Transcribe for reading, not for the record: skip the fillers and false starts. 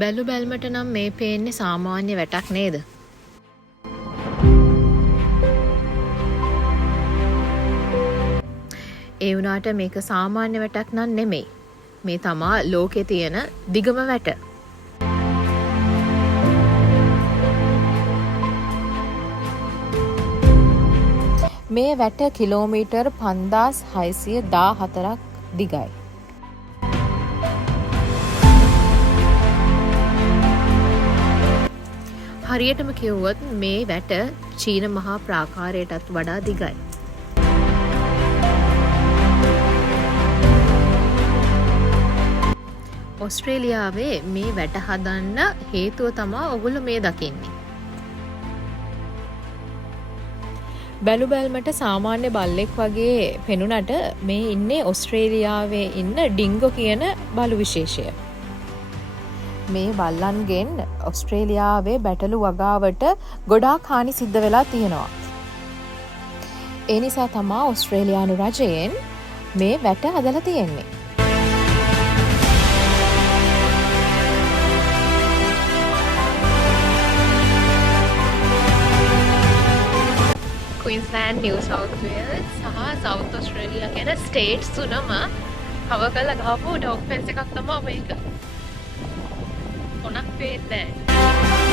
බැලු බැල්මට නම් මේ පේන්නේ සාමාන්‍ය වැටක් නේද? ඒ වුණාට මේක සාමාන්‍ය වැටක් නම් නෙමෙයි. මේ තමා ලෝකේ තියෙන දිගම වැට. මේ වැට කිලෝමීටර් 5614ක් දිගයි. හරියටම කිව්වොත් මේ වැට චීන මහා ප්‍රාකාරයටත් වඩා දිගයි. ඔස්ට්‍රේලියාවේ මේ වැට හදන්න හේතුව තමා ඔගොල්ලෝ මේ දකින්නේ. බැලු බැල්මට සාමාන්‍ය බල්ලෙක් වගේ පෙනුනට මේ ඉන්නේ ඔස්ට්‍රේලියාවේ ඉන්න ඩිංගෝ කියන බලු විශේෂය. මේ බල්ලන්ගෙන් ඔස්ට්‍රේලියාවේ බැටළු වගාවට ගොඩාක් හානි සිද්ධ වෙලා තියෙනවා. ඒ නිසා තමා ඔස්ට්‍රේලියානු රජයෙන් මේ වැට හදලා තියෙන්නේ. Queensland, New South Wales සහ South Australia කියන ස්ටේට්ස් තුනම කව කරලා ගහපු ඩොග් ෆෙන්ස් එකක් තමයි මේක. කොනක් පේන්නේ නැහැ.